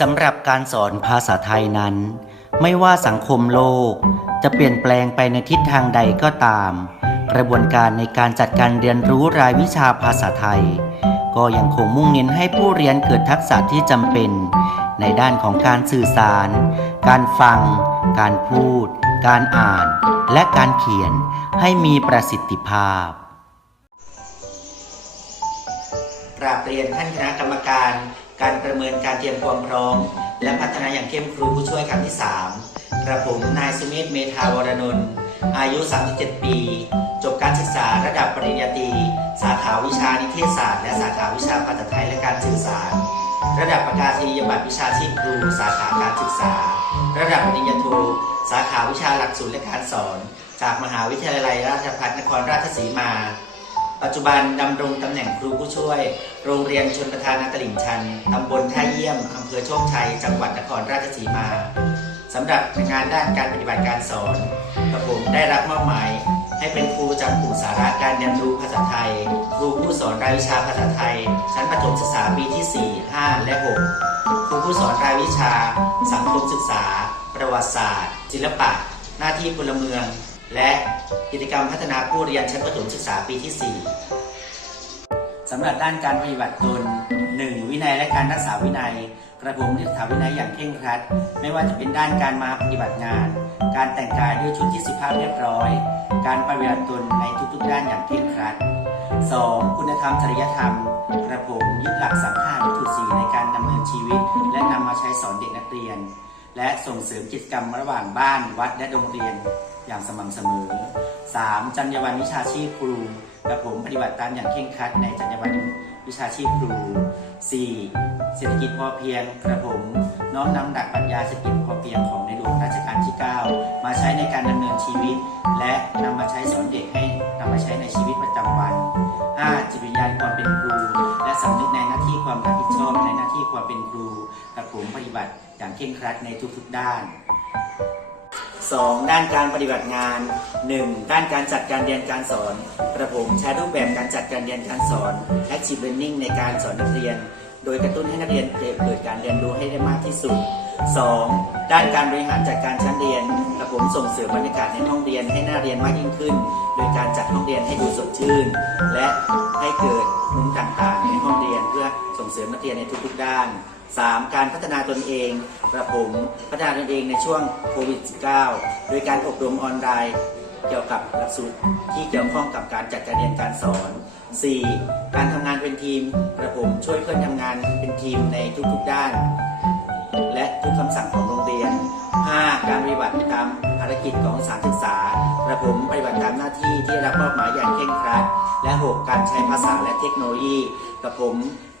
สำหรับการสอนภาษาไทยนั้น ไม่ว่าสังคมโลก จะเปลี่ยนแปลงไปในทิศทางใดก็ตาม กระบวนการในการจัดการเรียนรู้รายวิชาภาษาไทย ก็ยังคงมุ่งเน้นให้ผู้เรียนเกิดทักษะที่จำเป็น ในด้านของการสื่อสาร การฟัง การพูด การอ่าน และการเขียนให้มีประสิทธิภาพกราบเรียนท่านคณะกรรมการ การประเมินการเตรียมความพร้อม และพัฒนาอย่างเข้มครูผู้ช่วยครั้งที่ 3 กระผมนายสุเมธเมธาวรนนท์อายุ 37 ปี จบการศึกษาระดับปริญญาตรี สาขาวิชานิเทศศาสตร์และสาขาวิชาภาษาไทยและการสื่อสาร ระดับประกาศนียบัตรวิชาชีพครู สาขาการศึกษา ระดับปริญญาโทสาขาวิชาหลักสูตรและการสอน จากมหาวิทยาลัยราชภัฏนครราชสีมา ปัจจุบันดำรงตำแหน่งครูผู้ช่วย โรงเรียนชนประทานนาตลิ่งชันตำบลท่าเยี่ยมอำเภอโชคชัย จังหวัดนครราชสีมาสำหรับงานด้านการปฏิบัติการสอนกระผมได้รับมอบหมาย ให้เป็นครูจำกลุ่มสาระการเรียนรู้ภาษาไทย ครูผู้สอนรายวิชาภาษาไทย ชั้นประถมศึกษาปีที่ 4 5 และ 6 ครูผู้สอนรายวิชา สังคมศึกษา ประวัติศาสตร์ ศิลปะ หน้าที่พลเมือง และกิจกรรมพัฒนาผู้เรียนชั้นประถมศึกษาปีที่ 4สำหรับด้านการปฏิบัติตน 1. วินัยและการรักษาวินัย กระผมยึดถาวินัยอย่างเคร่งครัด ไม่ว่าจะเป็นด้านการมาปฏิบัติงาน การแต่งกายด้วยชุดที่สุภาพเรียบร้อย การปฏิบัติตนในทุกๆ ด้านอย่างเคร่งครัด 2. คุณธรรมจริยธรรม กระผมยึดหลักสัมมาวัตถุสีในการดำเนินชีวิต และนำมาใช้สอนเด็กนักเรียน และส่งเสริมกิจกรรมระหว่างบ้านวัดและโรงเรียน อย่างสม่ำเสมอ 3. จรรยาบรรณวิชาชีพครูกระผมปฏิบัติตามอย่างเคร่งครัดในจรรยาบรรณวิชาชีพครู 4. เศรษฐกิจพอเพียงกระผมน้อมนำหลักปรัชญาเศรษฐกิจพอเพียงของในหลวงรัชกาลที่ 9 มาใช้ในการดำเนินชีวิต และนำมาใช้สอนเด็กให้นำมาใช้ในชีวิตประจำวัน 5. จิตวิญญาณความเป็นครู และสำนึกในหน้าที่ความรับผิดชอบในหน้าที่ความเป็นครูกระผมปฏิบัติอย่างเคร่งครัดในทุกๆด้าน 2. ด้านการปฏิบัติงาน 1. ด้านการจัดการเรียนการสอน กระผมใช้รูปแบบการจัดการเรียนการสอน Active Learning ในการสอนนักเรียน โดยกระตุ้นให้นักเรียนเกิดการเรียนรู้ให้ได้มากที่สุด 2. ด้านการบริหารจัดการชั้นเรียนกระผมส่งเสริมบรรยากาศในห้องเรียนให้น่าเรียนมากยิ่งขึ้น โดยการจัดห้องเรียนให้ดูสดชื่น และให้เกิดมุมต่างๆ ในห้องเรียนเพื่อส่งเสริมนักเรียนในทุกๆด้าน 3. การพัฒนาตนเองกระผมพัฒนาตนเองในช่วงโควิด -19 โดยการอบรมออนไลน์ เกี่ยวกับหลักสูตรที่เกี่ยวข้องกับการจัดการเรียนการสอน 4. การทำงานเป็นทีมกระผมช่วยเพื่อนทำงานเป็นทีมในทุกๆด้าน และทุกคำสั่งของโรงเรียน 5. การปฏิบัติตามภารกิจของสถานศึกษากระผมปฏิบัติตามหน้าที่ที่รับมอบหมายอย่างเคร่งครัด และ 6. การใช้ภาษาและเทคโนโลยีกระผม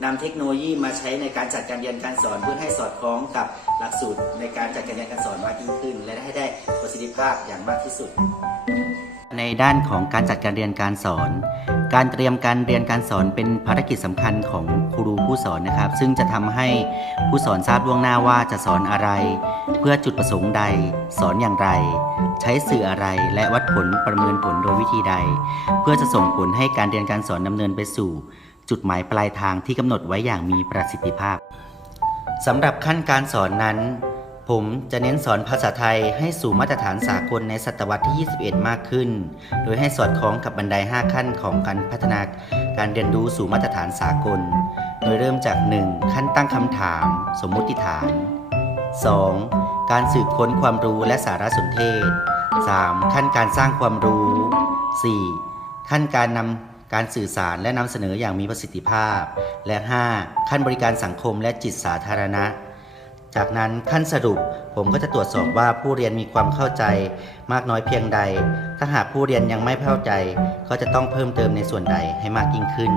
นำเทคโนโลยีมาใช้ในการจัดการเรียนการสอนเพื่อให้สอดคล้องกับหลักสูตรในการจัดการเรียนการสอนมากยิ่งขึ้น และให้ได้ประสิทธิภาพอย่างมากที่สุด ในด้านของการจัดการเรียนการสอน การเตรียมการเรียนการสอนเป็นภารกิจสำคัญของครูผู้สอนนะครับ ซึ่งจะทำให้ผู้สอนทราบล่วงหน้าว่าจะสอนอะไร เพื่อจุดประสงค์ใด สอนอย่างไร ใช้สื่ออะไรและวัดผลประเมินผลโดยวิธีใด เพื่อจะส่งผลให้การเรียนการสอนดำเนินไปสู่ จุดหมายปลายทางที่กำหนดไว้อย่างมีประสิทธิภาพสำหรับขั้นการสอนนั้น ผมจะเน้นสอนภาษาไทยให้สู่มาตรฐานสากลในศตวรรษที่ 21 มากขึ้น โดยให้สอดคล้องกับบันได 5 ขั้นของการพัฒนาการเรียนรู้สู่มาตรฐานสากล โดยเริ่มจาก 1. ขั้นตั้งคำถาม สมมุติฐาน 2. การสืบค้นความรู้และสารสนเทศ 3. ขั้นการสร้างความรู้ 4. ขั้นการนำการสื่อสารและนำเสนออย่างมีประสิทธิภาพ และ 5. ขั้นบริการสังคมและจิตสาธารณะ จากนั้นขั้นสรุปผมก็จะตรวจสอบว่าผู้เรียนมีความเข้าใจมากน้อยเพียงใด ถ้าหากผู้เรียนยังไม่เข้าใจ ก็จะต้องเพิ่มเติมในส่วนใดให้มากยิ่งขึ้น